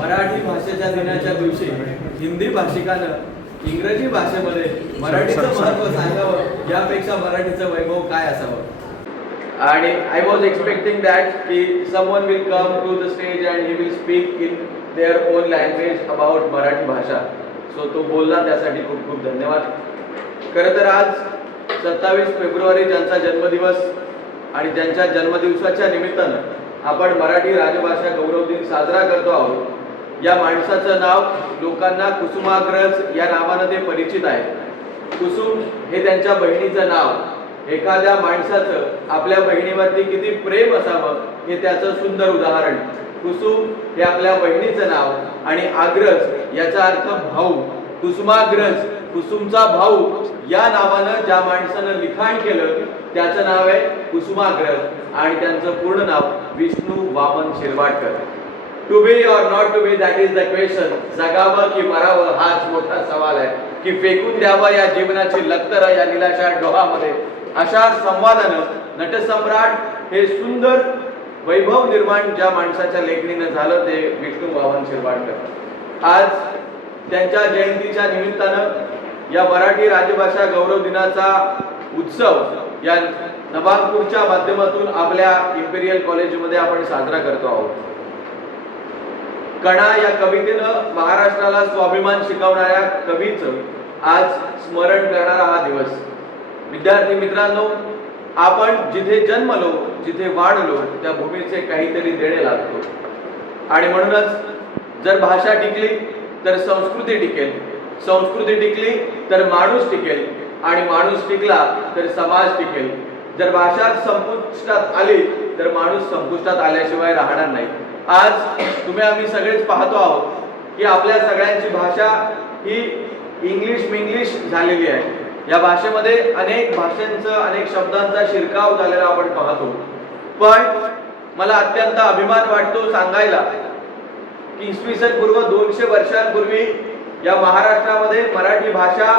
मराठी भाषेच्या दिनाच्या दिवशी हिंदी भाषिकानं इंग्रजी भाषेमध्ये मराठीचं महत्त्व सांगावं यापेक्षा मराठीचं वैभव काय असावं. आणि आय वॉज एक्सपेक्टिंग दॅट की someone will come to the stage and he will speak in their own language about Marathi भाषा. सो तो बोलला त्यासाठी खूप खूप धन्यवाद. खरं तर आज 27 फेब्रुवारी ज्यांचा जन्मदिवस आणि ज्यांच्या जन्मदिवसाच्या निमित्तानं आपण मराठी राजभाषा गौरव दिन साजरा करतो आहोत. या माणसाचं नाव लोकांना कुसुमाग्रज या नावानं ते परिचित आहे. कुसुम हे त्यांच्या बहिणीचं नाव. एखाद्या माणसाचं आपल्या बहिणीवरती किती प्रेम असावं हे त्याचं सुंदर उदाहरण. कुसुम हे आपल्या बहिणीचं नाव आणि आग्रज याचा अर्थ भाऊ. कुसुमाग्रज कुसुमचा भाऊ या नावानं ज्या माणसानं लिखाण केलं त्याचं नाव आहे कुसुमाग्रज आणि त्यांचं पूर्ण नाव Vishnu Vaman Shirwadkar. To be or not to be that is the question. जगावं की मरावं हाच मोठा सवाल आहे की फेकून द्यावं या जीवनाची लक्तर या निलाशार डोहामध्ये. अशा संवादानं नटसम्राट हे सुंदर वैभव निर्माण ज्या माणसाच्या लेखणीनं झालं ते विष्णू वामन शिरवाडकर. आज त्यांच्या जयंतीच्या निमित्तानं या मराठी राजभाषा गौरव दिनाचा उत्सव या नवापूरच्या माध्यमातून आपल्या इम्पेरियल कॉलेजमध्ये आपण साजरा करतो आहोत. कणा या कवितेनं महाराष्ट्राला स्वाभिमान शिकवणाऱ्या कवीचं आज स्मरण करणारा हा दिवस. विद्यार्थी मित्रांनो, आपण जिथे जन्मलो जिथे वाढलो त्या भूमीचे काहीतरी देणे लागतो आणि म्हणूनच जर भाषा टिकली तर संस्कृती टिकेल, संस्कृती टिकली तर माणूस टिकेल आणि माणूस टिकला तर समाज टिकेल. जर भाषा संपुष्टात आली तर माणूस संपुष्टात आल्याशिवाय राहणार नाही. आज तुम्ही आम्ही सगळेच पाहतो आहोत की आपल्या सगळ्यांची भाषा ही इंग्लिश झालेली आहे. या भाषेमध्ये अनेक भाषांचं अनेक शब्दांचा शिरकाव झालेला आपण पाहतो. पण मला अत्यंत अभिमान वाटतो सांगायला की इसवी सन पूर्व 200 वर्षांपूर्वी या महाराष्ट्रामध्ये मराठी भाषा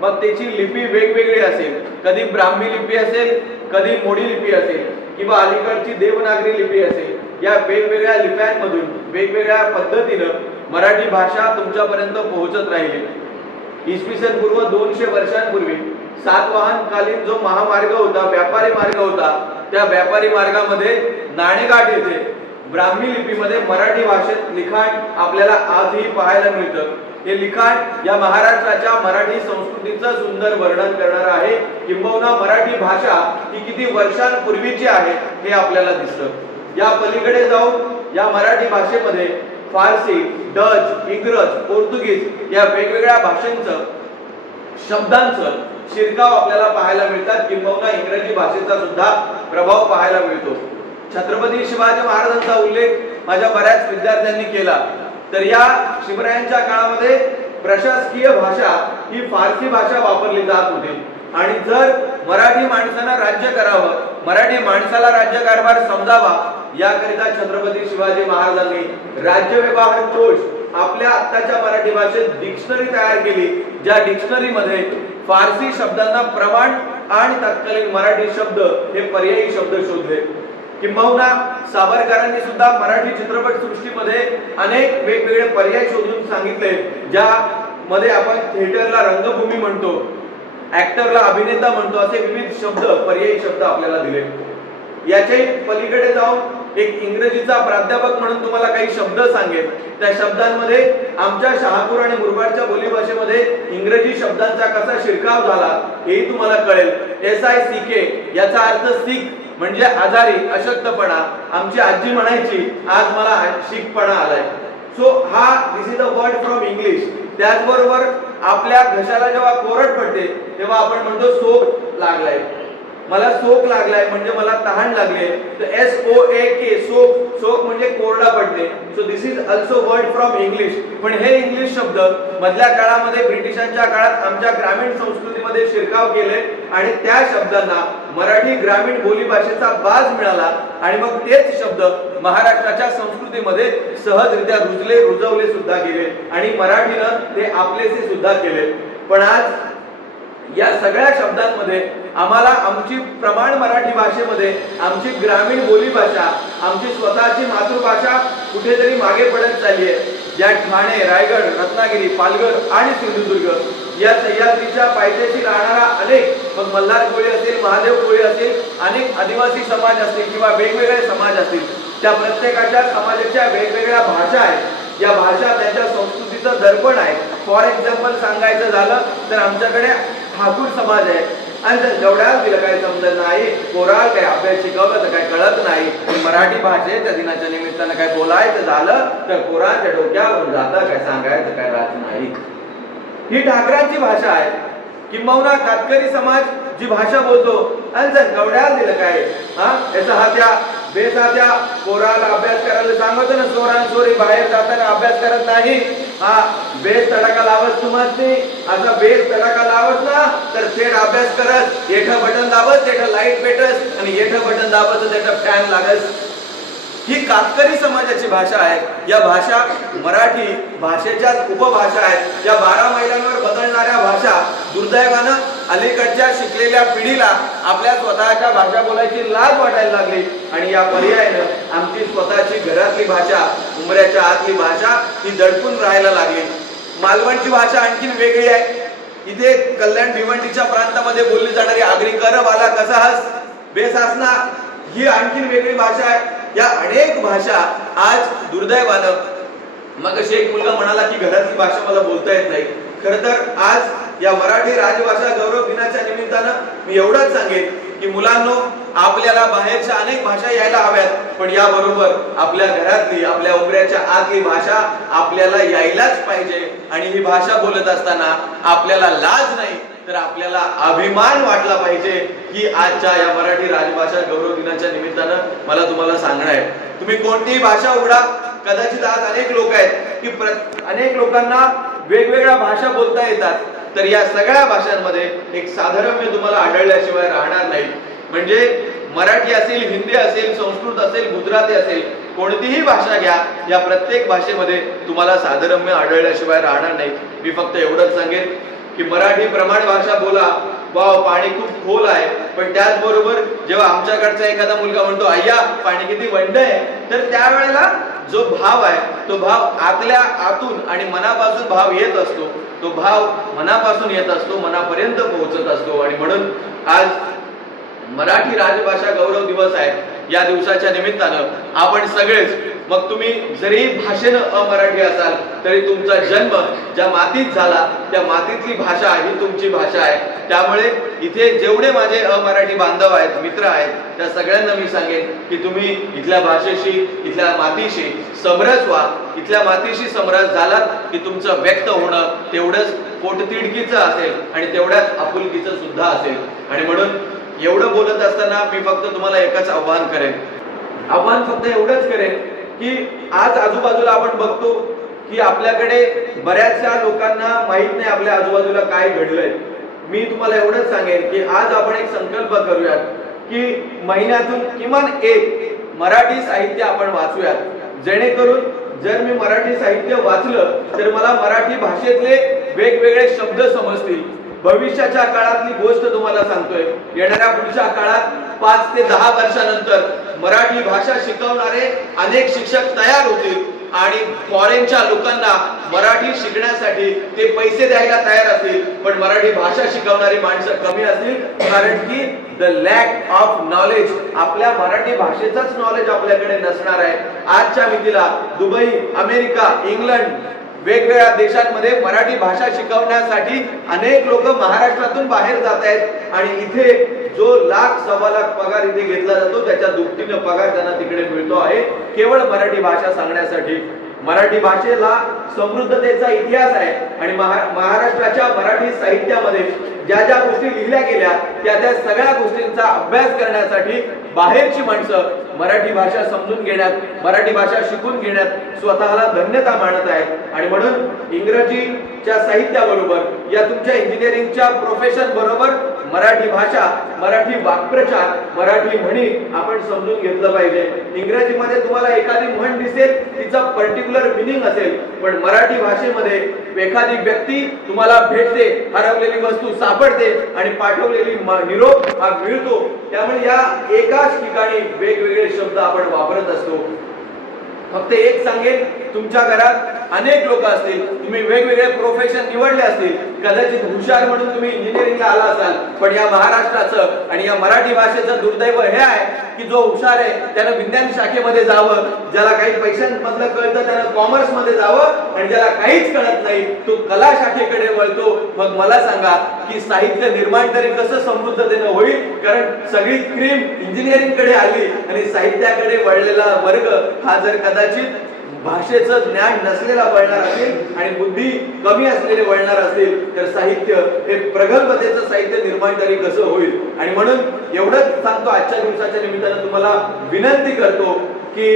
मग त्याची लिपी वेगवेगळी असेल. कधी ब्राह्मी लिपी असेल, कधी मोडी लिपी असेल किंवा अलीकडची देवनागरी लिपी असेल. या वेगवेगळ्या लिप्यांमधून वेगवेगळ्या पद्धतीनं मराठी भाषा तुमच्यापर्यंत पोहोचत राहिली. इसवी सन पूर्व 200 वर्षांपूर्वी सातवाहनकालीन जो महामार्ग होता, व्यापारी मार्ग होता, त्या व्यापारी मार्गामध्ये नाणेगाठ येथे ब्राह्मी लिपीमध्ये मराठी भाषेत लिखाण आपल्याला आजही पाहायला मिळतं. हे लिखाण या महाराष्ट्राच्या मराठी संस्कृतीचं सुंदर वर्णन करणार आहे. किंबहुना मराठी भाषा ही किती वर्षांपूर्वीची आहे हे आपल्याला दिसतं. या पलीकडे जाऊन या मराठी भाषेमध्ये फारसी, डच, इंग्रज, पोर्तुगीज या वेगवेगळ्या भाषांचं शब्दांचं शिरकाव आपल्याला पाहायला मिळतात. किंबहुना इंग्रजी भाषेचा सुद्धा प्रभाव पाहायला मिळतो. छत्रपती शिवाजी महाराजांचा उल्लेख माझ्या बऱ्याच विद्यार्थ्यांनी केला. तर या शिवरायांच्या काळामध्ये प्रशासकीय भाषा ही फारसी भाषा वापरली जात होती आणि जर मराठी माणसानं राज्य करावं, मराठी माणसाला राज्यकारभार समजावा याकरिता छत्रपती शिवाजी महाराजांनी राज्य व्यवहार कोश आपल्या आत्ताच्या मराठी भाषेत डिक्शनरी तयार केली. ज्या डिक्शनरीमध्ये फारसी शब्दांना प्रमाण आणि तत्कालीन मराठी शब्द हे पर्यायी शब्द शोधले. किंबहुना सावरकरांनी सुद्धा मराठी चित्रपट सृष्टीमध्ये अनेक वेगवेगळे पर्याय शोधून सांगितले. ज्यामध्ये आपण थिएटरला रंगभूमी म्हणतो, ऍक्टरला अभिनेता म्हणतो, असे विविध शब्द पर्यायी शब्द आपल्याला दिले. याच्याही पलीकडे जाऊन एक इंग्रजीचा प्राध्यापक म्हणून तुम्हाला काही शब्द सांगेल. त्या शब्दांमध्ये आमच्या शहापूर आणि मुरबाडच्या बोलीभाषेमध्ये इंग्रजी शब्दांचा कसा शिरकाव झाला हेही तुम्हाला कळेल. SICK याचा अर्थ सिक म्हणजे आजारी, अशक्तपणा. आमची आजी म्हणायची आज मला शिकपणा आलाय. सो हा this is a word from English. त्याचबरोबर आपल्या घशाला जेव्हा कोरड पडते तेव्हा आपण म्हणतो सोक लागलाय, मला सोक लागलाय म्हणजे मला तहान लागले. तर SOAK सोक, सोक म्हणजे कोरडा पडणे. So this is also word from English. पण हे इंग्लिश शब्द मधल्या काळामध्ये ब्रिटिशांच्या काळात आमच्या ग्रामीण संस्कृतीमध्ये शिरकाव केले आणि त्या शब्दांना मराठी ग्रामीण बोलीभाषेचा बाज मिळाला आणि मग तेच शब्द महाराष्ट्राच्या संस्कृतीमध्ये सहजरित्या रुजवले सुद्धा गेले आणि मराठीनं ते आपलेसे सुद्धा केले. पण आज या सगळ्या शब्दांमध्ये आम्हाला आमची प्रमाण मराठी भाषेमध्ये आमची ग्रामीण बोलीभाषा, आमची स्वतःची मातृभाषा कुठेतरी मागे पडत चालली आहे. या ठाणे, रायगड, रत्नागिरी, पालघर आणि सिंधुदुर्ग या सह्याद्रीच्या पायथ्याशी राहणारा अनेक, मग मल्हार कोळी असेल, महादेव कोळी असेल, अनेक आदिवासी समाज असतील किंवा वेगवेगळे समाज असतील, त्या प्रत्येकाच्या समाजाच्या वेगवेगळ्या भाषा आहेत. या भाषा त्यांच्या संस्कृतीचं दर्पण आहे. फॉर एक्झाम्पल सांगायचं झालं तर आमच्याकडे ठाकूर समाज आहे आणि जेवढ्याच तिला काही समजत नाही, पोराला काय अभ्यास शिकवलं तर काय कळत नाही, मराठी भाषेच्या दिनाच्या निमित्तानं काय बोलायचं झालं तर पोराच्या डोक्यावरून जातं, काय सांगायचं काय राहत नाही. ही ठाकरांची भाषा आहे. किंबहुना कातकरी समाज जी भाषा बोलतो आणि गवड्याला दिलं काय याचा हा त्या बेसाच्या पोराला अभ्यास करायला सांगतो ना, चोरान चोरी बाहेर जाताना अभ्यास करत नाही, हा बेस तडाखा लावत तुम्हाला नाही, असा बेस तडाखा लावत ना तर थेट अभ्यास करत, येठं बटन दाबत तेठं लाईट पेटस आणि येठं बटन दाबत तेठं फॅन लागस. ही कातकरी समाजाची भाषा आहे. या भाषा मराठी भाषेच्याच उपभाषा आहेत. या 12 मैलांवर बदलणाऱ्या भाषा दुर्दैवानं अलीकडच्या शिकलेल्या पिढीला आपल्या स्वतःच्या भाषा बोलायची लाज वाटायला लागली आणि या पर्यायानं आमची स्वतःची घरातली भाषा, उमऱ्याच्या आतली भाषा ही दडपून राहायला लागली. मालवणची भाषा आणखीन वेगळी आहे. इथे कल्याण भिवंडीच्या प्रांतामध्ये बोलली जाणारी आगरी कर वाला कसा हस बेस असणार, ही आणखीन वेगळी भाषा आहे. या अनेक भाषा आज दुर्दैवानं, मग एक मुलगा म्हणाला की घरातली भाषा मला बोलता येत नाही. खर तर आज या मराठी राजभाषा गौरव दिनाच्या निमित्तानं मी एवढंच सांगेन की मुलांनो, आपल्याला बाहेरच्या अनेक भाषा यायला हव्यात, पण याबरोबर आपल्या घरातली, आपल्या उमऱ्याच्या आतली भाषा आपल्याला यायलाच पाहिजे. आणि ही भाषा बोलत असताना आपल्याला लाज नाही तर आपल्याला अभिमान वाटला पाहिजे की आजच्या या मराठी राजभाषा गौरव दिनाच्या निमित्तानं मला तुम्हाला सांगणं आहे, तुम्ही कोणतीही भाषा उघडा, कदाचित आज अनेक लोक आहेत की अनेक लोकांना वेगवेगळ्या भाषा बोलता येतात, तर या सगळ्या भाषांमध्ये एक साधर्म्य तुम्हाला आढळल्याशिवाय राहणार नाही. म्हणजे मराठी असेल, हिंदी असेल, संस्कृत असेल, गुजराती असेल, कोणतीही भाषा घ्या, या प्रत्येक भाषेमध्ये तुम्हाला साधर्म्य आढळल्याशिवाय राहणार नाही. मी फक्त एवढंच सांगेन की मराठी प्रमाण भाषा बोला. वाव, पाणी खूप खोल आहे, पण त्याचबरोबर जेव्हा आमच्याकडचा एखादा मुलगा म्हणतो अय्या पाणी किती वंड आहे, तर त्यावेळेला जो भाव आहे तो भाव आतल्या आतून आणि मनापासून भाव येत असतो. तो भाव मनापासून येत असतो, मनापर्यंत पोहोचत असतो. आणि म्हणून आज मराठी राजभाषा गौरव दिवस आहे. या दिवसाच्या निमित्तानं आपण सगळेच, मग तुम्ही जरी भाषेनं अमराठी असाल तरी तुमचा जन्म ज्या मातीत झाला त्या मातीतली भाषा ही तुमची भाषा आहे. त्यामुळे इथे जेवढे माझे अमराठी बांधव आहेत, मित्र आहेत, त्या सगळ्यांना मी सांगेन की तुम्ही इथल्या भाषेशी, इथल्या मातीशी समरस व्हा. इथल्या मातीशी समरस झालात की तुमचं व्यक्त होणं तेवढंच पोटतिडकीचं असेल आणि तेवढ्याच आपुलकीचं सुद्धा असेल. आणि म्हणून एवढं बोलत असताना मी फक्त तुम्हाला एकच आव्हान करेन, फक्त एवढंच करेन की आज आजूबाजूला आपण बघतो की आपल्याकडे बऱ्याचशा लोकांना माहित नाही आपल्या आजूबाजूला काय घडलंय. मी तुम्हाला एवढंच सांगेन की आज आपण एक संकल्प करूयात की महिन्यातून किमान एक मराठी साहित्य आपण वाचूयात, जेणेकरून जर मी मराठी साहित्य वाचलं तर मला मराठी भाषेतले वेगवेगळे शब्द समजतील. भविष्याच्या काळातली गोष्ट तुम्हाला सांगतोय, येणाऱ्या पुढच्या काळात 5 ते 10 वर्षानंतर मराठी भाषा शिकवणारे अनेक शिक्षक तयार होतील आणि फॉरेनच्या लोकांना मराठी शिकण्यासाठी ते पैसे द्यायला तयार असतील, पण मराठी भाषा शिकवणारी माणसं कमी असतील, कारण की द लॅक ऑफ नॉलेज, आपल्या मराठी भाषेचाच नॉलेज आपल्याकडे नसणार आहे. आजच्या मितीला दुबई, अमेरिका, इंग्लंड वेगवेगळ्या देशांमध्ये मराठी भाषा शिकवण्यासाठी अनेक लोक महाराष्ट्रातून बाहेर जात आहेत आणि इथे जो लाख सव्वा लाख पगार इथे घेतला जातो त्याच्या दुपटीनं पगार त्यांना तिकडे मिळतो आहे केवळ मराठी भाषा सांगण्यासाठी. मराठी भाषेला समृद्धतेचा इतिहास आहे आणि महाराष्ट्राच्या मराठी साहित्यामध्ये ज्या ज्या गोष्टी लिहिल्या गेल्या त्या सगळ्या गोष्टींचा अभ्यास करण्यासाठी बाहेरची माणसं मराठी भाषा समजून घेण्यात, मराठी भाषा शिकून घेण्यात स्वतःला धन्यता मानत आहेत. आणि म्हणून इंग्रजीच्या साहित्याबरोबर या तुमच्या इंजिनिअरिंगच्या प्रोफेशन बरोबर मराठी भाषा, मराठी वाक्प्रचार, मराठी म्हणी आपण समजून घेतलं पाहिजे. इंग्रजीमध्ये तुम्हाला एखादी म्हण दिसेल, तिचा पर्टिक्युलर मिनिंग असेल, पण मराठी भाषेमध्ये एखादी व्यक्ती तुम्हाला भेटते, हरवलेली वस्तू सापडते आणि पाठवलेली निरोप हा मिळतो. त्यामुळे या एकाच ठिकाणी वेगवेगळे शब्द आपण वापरत असतो. फक्त एक सांगेन, तुमच्या घरात अनेक लोक असतील, तुम्ही वेगवेगळे प्रोफेशन निवडले असतील, कदाचित हुशार म्हणून तुम्ही इंजिनिअरिंगला आला असाल, पण या महाराष्ट्राचं आणि या मराठी भाषेचं दुर्दैव हे आहे की जो हुशार आहे त्यानं विज्ञान शाखेमध्ये जावं, ज्याला काही पैशांमधलं कळतं त्यानं कॉमर्स मध्ये जावं, आणि ज्याला काहीच कळत नाही तो कला शाखेकडे वळतो. मग मला सांगा की साहित्य निर्माण तरी कसं समृद्धतेनं होईल? कारण सगळी क्रीम इंजिनिअरिंग कडे आली आणि साहित्याकडे वळलेला वर्ग हा जर कदाचित भाषेचं ज्ञान नसलेला वळणार असेल आणि बुद्धी कमी असलेले वळणार असेल तर साहित्य हे प्रगल्भतेचं साहित्य निर्माण तरी कसं होईल? आणि म्हणून एवढंच सांगतो, आजच्या दिवसाच्या निमित्तानं तुम्हाला विनंती करतो की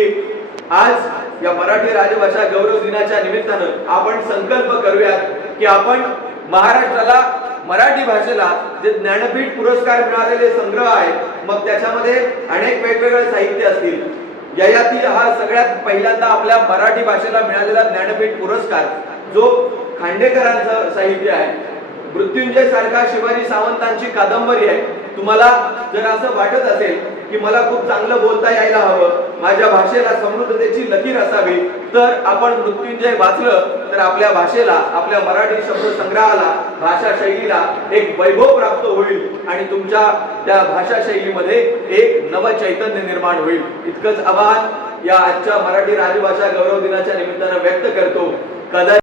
आज या मराठी राजभाषा गौरव दिनाच्या निमित्तानं आपण संकल्प करूयात की आपण महाराष्ट्राला, मराठी भाषेला जे ज्ञानपीठ पुरस्कार मिळालेले संग्रह आहेत, मग त्याच्यामध्ये अनेक वेगवेगळे साहित्य असतील. ययाती हा सगळ्यात पहिल्यांदा आपल्या मराठी भाषेला मिळालेला ज्ञानपीठ पुरस्कार जो खांडेकरांचं साहित्य आहे. मृत्युंजय सारखा शिवाजी सावंतांची कादंबरी आहे. तुम्हाला जर असं वाटत असेल की मला खूप चांगलं बोलता यायला हवं, माझ्या भाषेला समृद्धतेची लकीर असावी, तर आपण मृत्युंजय वाचलं तर आपल्या भाषेला, आपल्या मराठी शब्द संग्रहाला, भाषा शैलीला एक वैभव प्राप्त होईल आणि तुमच्या त्या भाषा शैलीमध्ये एक नव चैतन्य निर्माण होईल. इतकंच आवाहन या आजच्या मराठी राजभाषा गौरव दिनाच्या निमित्तानं व्यक्त करतो. कदाचित